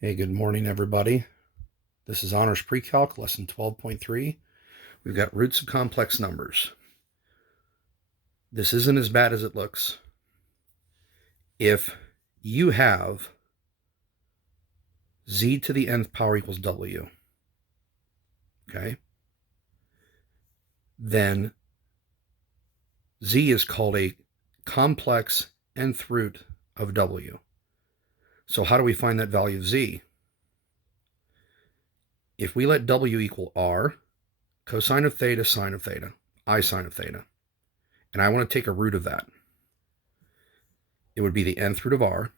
Hey, good morning, everybody. This is Honors Pre-Calc, lesson 12.3. We've got roots of complex numbers. This isn't as bad as it looks. If you have z to the nth power equals w, okay, then z is called a complex nth root of w. So how do we find that value of z? If we let w equal r, cosine of theta, sine of theta, I sine of theta, and I want to take a root of that, it would be the nth root of r.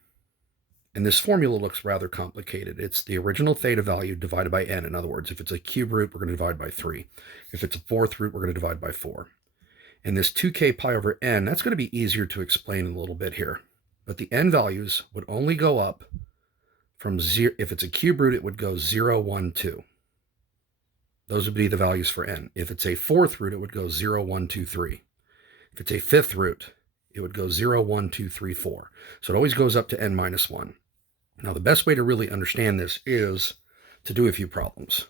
And this formula looks rather complicated. It's the original theta value divided by n. In other words, if it's a cube root, we're going to divide by 3. If it's a fourth root, we're going to divide by 4. And this 2k pi over n, that's going to be easier to explain in a little bit here. But the n values would only go up from 0. If it's a cube root, it would go 0, 1, 2. Those would be the values for n. If it's a fourth root, it would go 0, 1, 2, 3. If it's a fifth root, it would go 0, 1, 2, 3, 4. So it always goes up to n minus 1. Now, the best way to really understand this is to do a few problems.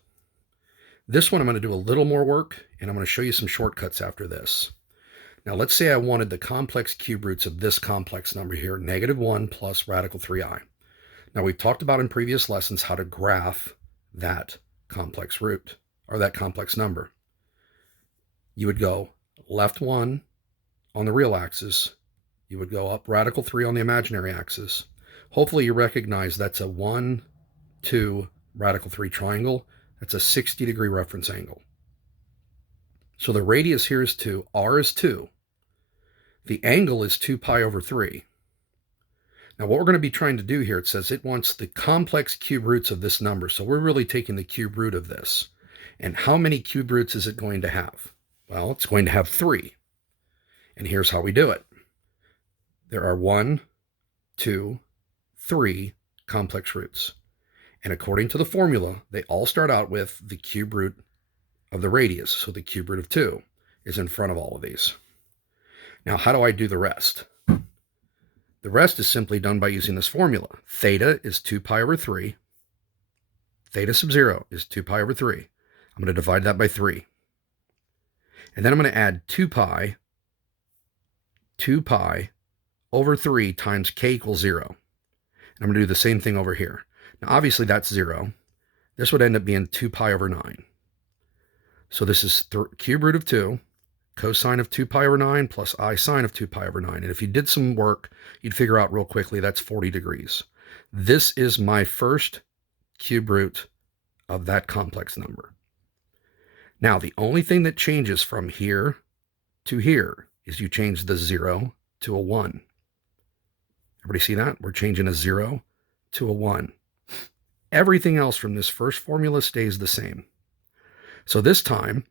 This one, I'm going to do a little more work, and I'm going to show you some shortcuts after this. Now, let's say I wanted the complex cube roots of this complex number here, -1 plus radical 3i. Now, we've talked about in previous lessons how to graph that complex root, or that complex number. You would go left 1 on the real axis. You would go up radical 3 on the imaginary axis. Hopefully you recognize that's a 1, 2, radical 3 triangle. That's a 60-degree reference angle. So the radius here is 2. R is 2. The angle is 2 pi over 3. Now what we're going to be trying to do here, it says it wants the complex cube roots of this number. So we're really taking the cube root of this. And how many cube roots is it going to have? Well, it's going to have 3. And here's how we do it. There are 1, 2, 3 complex roots. And according to the formula, they all start out with the cube root of the radius. So the cube root of 2 is in front of all of these. Now, how do I do the rest? The rest is simply done by using this formula. Theta is 2 pi over 3. Theta sub 0 is 2 pi over 3. I'm going to divide that by 3. And then I'm going to add 2 pi over 3 times k equals 0. I'm going to do the same thing over here. Now, obviously, that's 0. This would end up being 2 pi over 9. So this is cube root of 2, cosine of 2 pi over 9 plus I sine of 2 pi over 9. And if you did some work, you'd figure out real quickly that's 40 degrees. This is my first cube root of that complex number. Now, the only thing that changes from here to here is you change the 0 to a 1. Everybody see that? We're changing a 0 to a 1. Everything else from this first formula stays the same. So this time,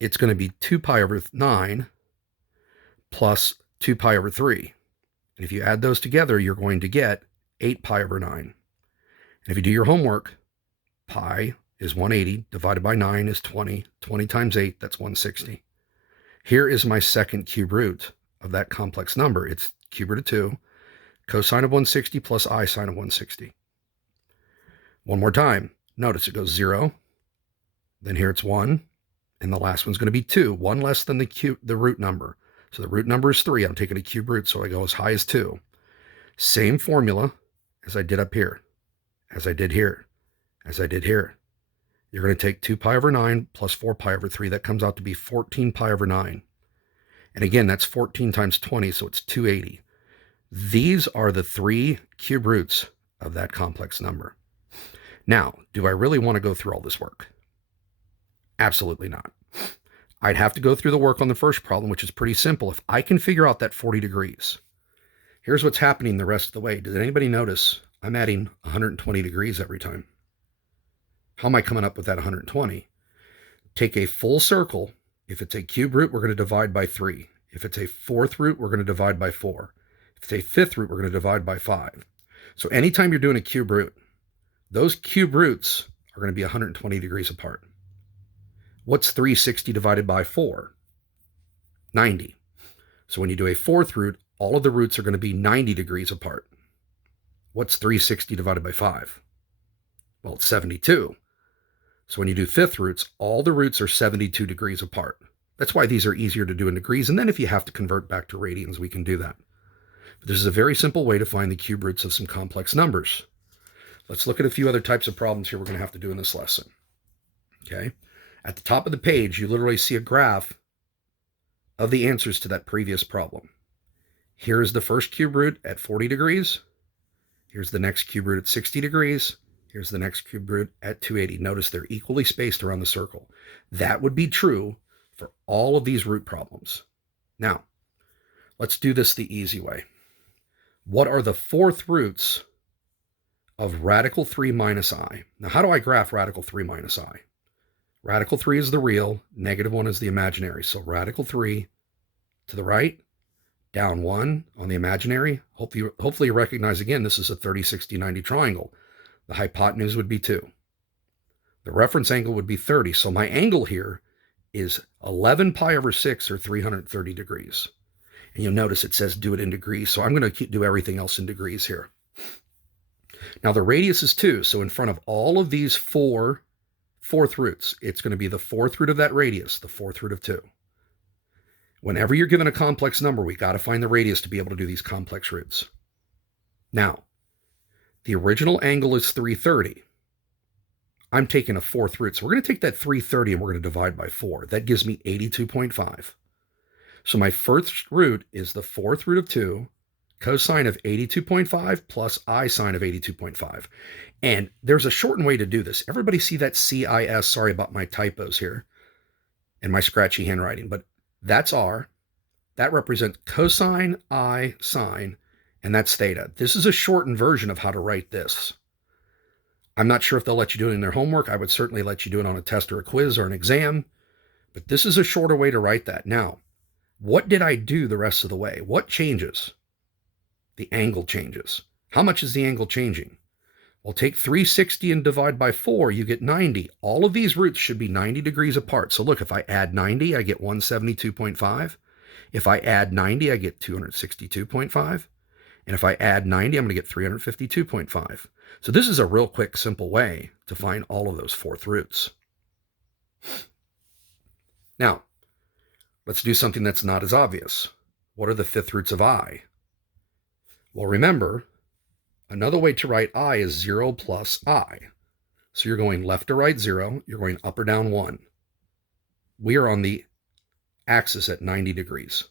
it's going to be 2 pi over 9 plus 2 pi over 3. And if you add those together, you're going to get 8 pi over 9. And if you do your homework, pi is 180, divided by 9 is 20. 20 times 8, that's 160. Here is my second cube root of that complex number. It's cube root of 2. Cosine of 160 plus I sine of 160. One more time. Notice it goes 0. Then here it's 1. And the last one's going to be 2. 1 less than the root number. So the root number is 3. I'm taking a cube root, so I go as high as 2. Same formula as I did up here. As I did here. As I did here. You're going to take 2 pi over 9 plus 4 pi over 3. That comes out to be 14 pi over 9. And again, that's 14 times 20, so it's 280. These are the 3 cube roots of that complex number. Now, do I really want to go through all this work? Absolutely not. I'd have to go through the work on the first problem, which is pretty simple. If I can figure out that 40 degrees, here's what's happening the rest of the way. Does anybody notice I'm adding 120 degrees every time? How am I coming up with that 120? Take a full circle. If it's a cube root, we're going to divide by 3. If it's a fourth root, we're going to divide by 4. If it's a fifth root, we're going to divide by 5. So anytime you're doing a cube root, those cube roots are going to be 120 degrees apart. What's 360 divided by 4? 90. So when you do a fourth root, all of the roots are going to be 90 degrees apart. What's 360 divided by 5? Well, it's 72. So when you do fifth roots, all the roots are 72 degrees apart. That's why these are easier to do in degrees. And then if you have to convert back to radians, we can do that. But this is a very simple way to find the cube roots of some complex numbers. Let's look at a few other types of problems here we're going to have to do in this lesson. Okay. At the top of the page, you literally see a graph of the answers to that previous problem. Here's the first cube root at 40 degrees. Here's the next cube root at 60 degrees. Here's the next cube root at 280. Notice they're equally spaced around the circle. That would be true for all of these root problems. Now, let's do this the easy way. What are the fourth roots of radical 3 minus I? Now, how do I graph radical 3 minus I? Radical 3 is the real, negative 1 is the imaginary. So radical 3 to the right, down 1 on the imaginary. Hopefully you recognize again, this is a 30, 60, 90 triangle. The hypotenuse would be 2. The reference angle would be 30. So my angle here is 11 pi over 6 or 330 degrees. And you'll notice it says do it in degrees. So I'm going to do everything else in degrees here. Now the radius is 2. So in front of all of these fourth roots, it's going to be the fourth root of that radius, the fourth root of 2. Whenever you're given a complex number, we got to find the radius to be able to do these complex roots. Now, the original angle is 330. I'm taking a fourth root. So we're going to take that 330 and we're going to divide by 4. That gives me 82.5. So my first root is the fourth root of 2, cosine of 82.5 plus I sine of 82.5. And there's a shortened way to do this. Everybody see that CIS? Sorry about my typos here and my scratchy handwriting, but that's R. That represents cosine I sine, and that's theta. This is a shortened version of how to write this. I'm not sure if they'll let you do it in their homework. I would certainly let you do it on a test or a quiz or an exam, but this is a shorter way to write that. Now, what did I do the rest of the way? What changes? The angle changes. How much is the angle changing? Well, take 360 and divide by 4, you get 90. All of these roots should be 90 degrees apart. So look, if I add 90, I get 172.5. If I add 90, I get 262.5. And if I add 90, I'm going to get 352.5. So this is a real quick, simple way to find all of those fourth roots. Now, let's do something that's not as obvious. What are the fifth roots of I? Well, remember, another way to write I is 0 plus I. So you're going left to right 0, you're going up or down 1. We are on the axis at 90 degrees.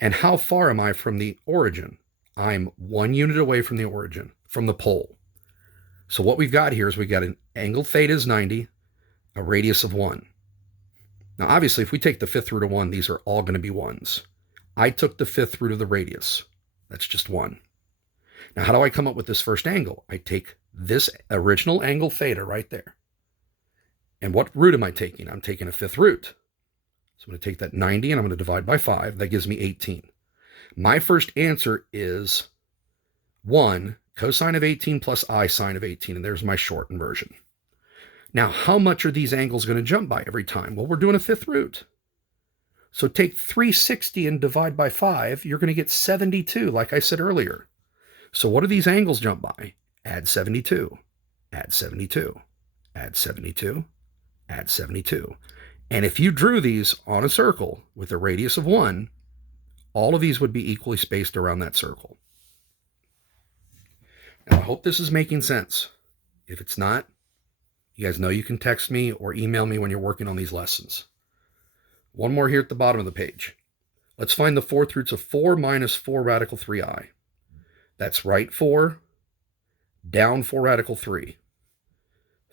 And how far am I from the origin? I'm 1 unit away from the origin, from the pole. So what we've got here is we've got an angle theta is 90, a radius of 1. Now, obviously, if we take the fifth root of 1, these are all going to be 1s. I took the fifth root of the radius. That's just 1. Now, how do I come up with this first angle? I take this original angle theta right there. And what root am I taking? I'm taking a fifth root. So I'm going to take that 90 and I'm going to divide by 5. That gives me 18. My first answer is 1 cosine of 18 plus I sine of 18. And there's my shortened version. Now, how much are these angles going to jump by every time? Well, we're doing a fifth root. So take 360 and divide by 5. You're going to get 72, like I said earlier. So what do these angles jump by? Add 72, add 72, add 72, add 72. And if you drew these on a circle with a radius of 1, all of these would be equally spaced around that circle. Now, I hope this is making sense. If it's not, you guys know you can text me or email me when you're working on these lessons. One more here at the bottom of the page. Let's find the fourth roots of 4 minus 4 radical 3i. That's right 4, down 4 radical 3.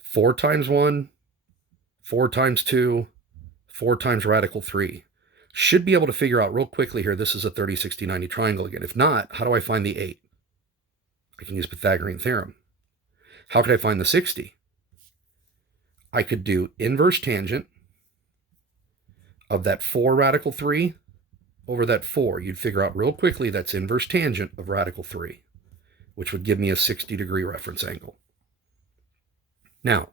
4 times 1, 4 times 2, 4 times radical 3. Should be able to figure out real quickly here, this is a 30, 60, 90 triangle again. If not, how do I find the 8? I can use Pythagorean theorem. How could I find the 60? I could do inverse tangent of that 4 radical 3 over that 4. You'd figure out real quickly that's inverse tangent of radical 3, which would give me a 60-degree reference angle. Now,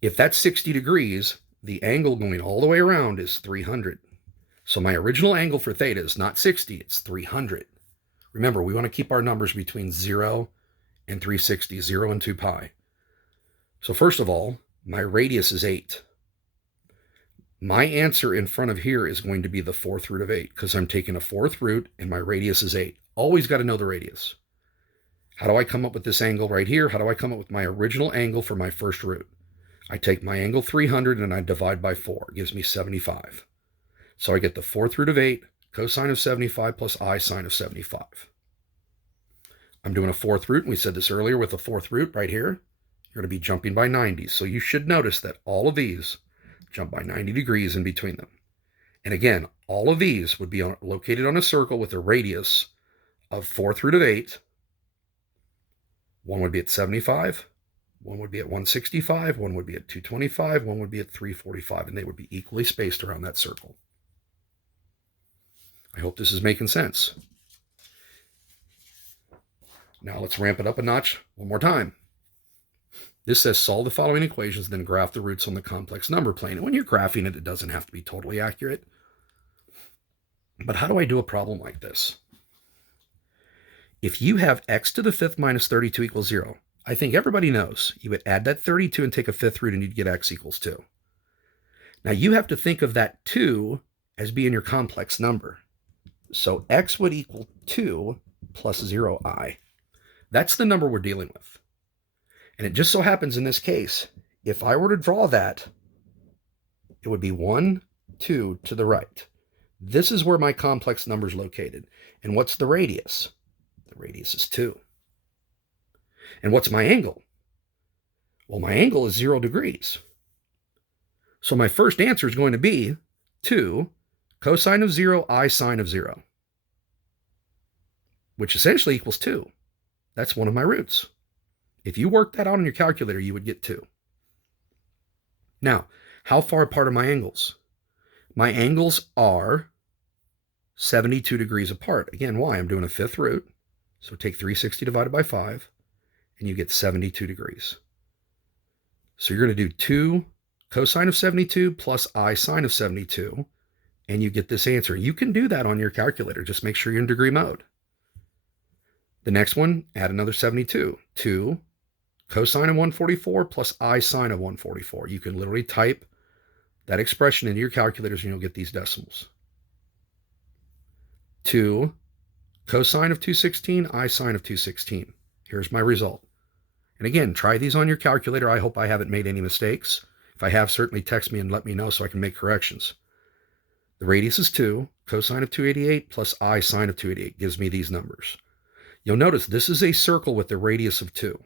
if that's 60 degrees, the angle going all the way around is 300. So my original angle for theta is not 60, it's 300. Remember, we want to keep our numbers between 0 and 360, 0 and 2 pi. So first of all, my radius is 8. My answer in front of here is going to be the 4th root of 8 because I'm taking a 4th root and my radius is 8. Always got to know the radius. How do I come up with this angle right here? How do I come up with my original angle for my first root? I take my angle 300 and I divide by 4. It gives me 75. So I get the 4th root of 8, cosine of 75 plus I sine of 75. I'm doing a 4th root, and we said this earlier with the 4th root right here. You're going to be jumping by 90. So you should notice that all of these jump by 90 degrees in between them. And again, all of these would be located on a circle with a radius of 4th root of 8. One would be at 75, one would be at 165, one would be at 225, one would be at 345, and they would be equally spaced around that circle. I hope this is making sense. Now let's ramp it up a notch one more time. This says solve the following equations, then graph the roots on the complex number plane. And when you're graphing it, it doesn't have to be totally accurate. But how do I do a problem like this? If you have x to the 5th minus 32 equals 0, I think everybody knows you would add that 32 and take a 5th root and you'd get x equals 2. Now you have to think of that 2 as being your complex number. So x would equal 2 plus 0i. That's the number we're dealing with. And it just so happens in this case, if I were to draw that, it would be 1, 2 to the right. This is where my complex number is located. And what's the radius? The radius is 2. And what's my angle? Well, my angle is 0 degrees. So my first answer is going to be 2 cosine of 0, I sine of 0, which essentially equals 2. That's one of my roots. If you work that out on your calculator, you would get 2. Now, how far apart are my angles? My angles are 72 degrees apart. Again, why? I'm doing a 5th root. So take 360 divided by 5, and you get 72 degrees. So you're going to do 2 cosine of 72 plus I sine of 72, and you get this answer. You can do that on your calculator. Just make sure you're in degree mode. The next one, add another 72. 2 cosine of 144 plus I sine of 144. You can literally type that expression into your calculators and you'll get these decimals. 2 cosine of 216, I sine of 216. Here's my result. And again, try these on your calculator. I hope I haven't made any mistakes. If I have, certainly text me and let me know so I can make corrections. The radius is 2. Cosine of 288 plus I sine of 288 gives me these numbers. You'll notice this is a circle with a radius of 2.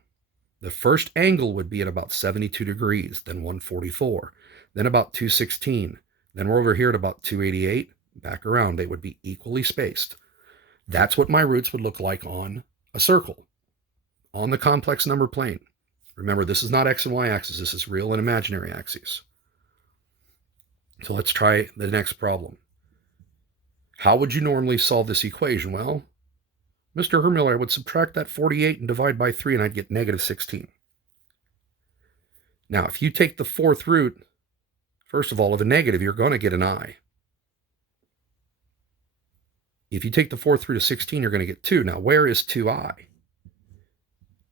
The first angle would be at about 72 degrees, then 144, then about 216. Then we're over here at about 288, back around. They would be equally spaced. That's what my roots would look like on a circle, on the complex number plane. Remember, this is not x and y axis. This is real and imaginary axes. So let's try the next problem. How would you normally solve this equation? Well, Mr. Hermiller, I would subtract that 48 and divide by 3, and I'd get negative 16. Now, if you take the 4th root, first of all, of a negative, you're going to get an I. If you take the 4th root of 16, you're going to get 2. Now, where is 2i?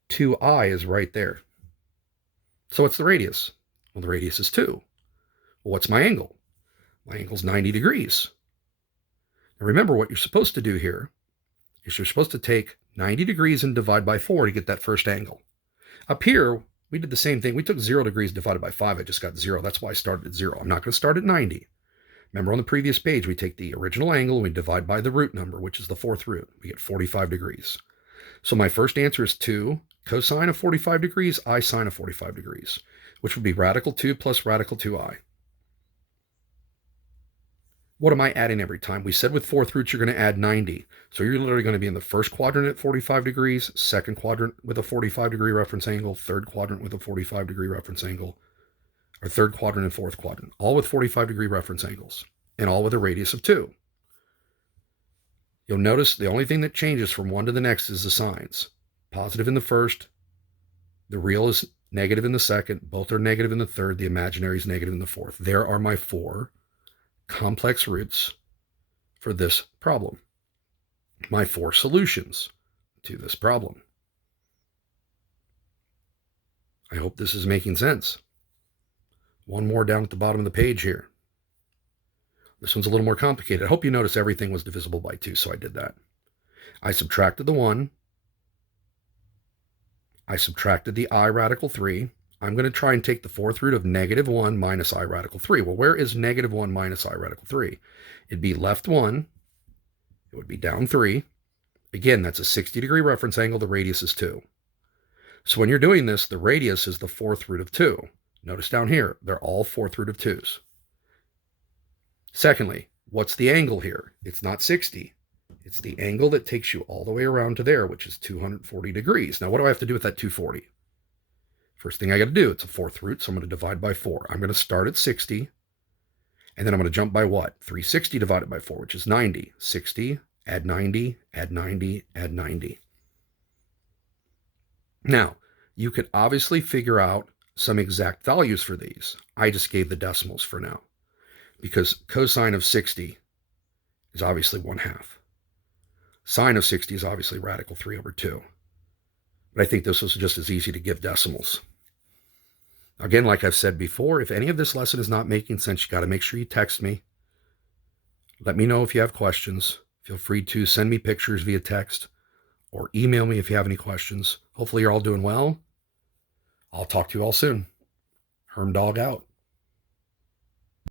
2i is right there. So what's the radius? Well, the radius is 2. Well, what's my angle? My angle's 90 degrees. Now, remember what you're supposed to do here is you're supposed to take 90 degrees and divide by 4 to get that first angle. Up here, we did the same thing. We took 0 degrees divided by 5. I just got 0. That's why I started at 0. I'm not going to start at 90. Remember on the previous page, we take the original angle and we divide by the root number, which is the 4th root. We get 45 degrees. So my first answer is 2 cosine of 45 degrees, I sine of 45 degrees, which would be radical 2 plus radical 2i. What am I adding every time? We said with 4th roots, you're going to add 90. So you're literally going to be in the first quadrant at 45 degrees, second quadrant with a 45 degree reference angle, third quadrant with a 45 degree reference angle, or third quadrant and fourth quadrant, all with 45 degree reference angles, and all with a radius of 2. You'll notice the only thing that changes from one to the next is the signs. Positive in the first, the real is negative in the second, both are negative in the third, the imaginary is negative in the fourth. There are my 4 complex roots for this problem. My 4 solutions to this problem. I hope this is making sense. One more down at the bottom of the page here. This one's a little more complicated. I hope you notice everything was divisible by 2, so I did that. I subtracted the 1. I subtracted the I radical 3. I'm going to try and take the fourth root of negative 1 minus I radical 3. Well, where is negative 1 minus I radical 3? It'd be left 1. It would be down 3. Again, that's a 60-degree reference angle. The radius is 2. So when you're doing this, the radius is the fourth root of 2. Notice down here, they're all fourth root of 2's. Secondly, what's the angle here? It's not 60. It's the angle that takes you all the way around to there, which is 240 degrees. Now, what do I have to do with that 240? First thing I got to do, it's a fourth root, so I'm going to divide by 4. I'm going to start at 60, and then I'm going to jump by what? 360 divided by 4, which is 90. 60, add 90, add 90, add 90. Now, you could obviously figure out some exact values for these. I just gave the decimals for now, because cosine of 60 is obviously 1/2. Sine of 60 is obviously radical 3 over 2. But I think this was just as easy to give decimals. Again, like I've said before, if any of this lesson is not making sense, you got to make sure you text me. Let me know if you have questions. Feel free to send me pictures via text or email me if you have any questions. Hopefully you're all doing well. I'll talk to you all soon. Herm Dog out.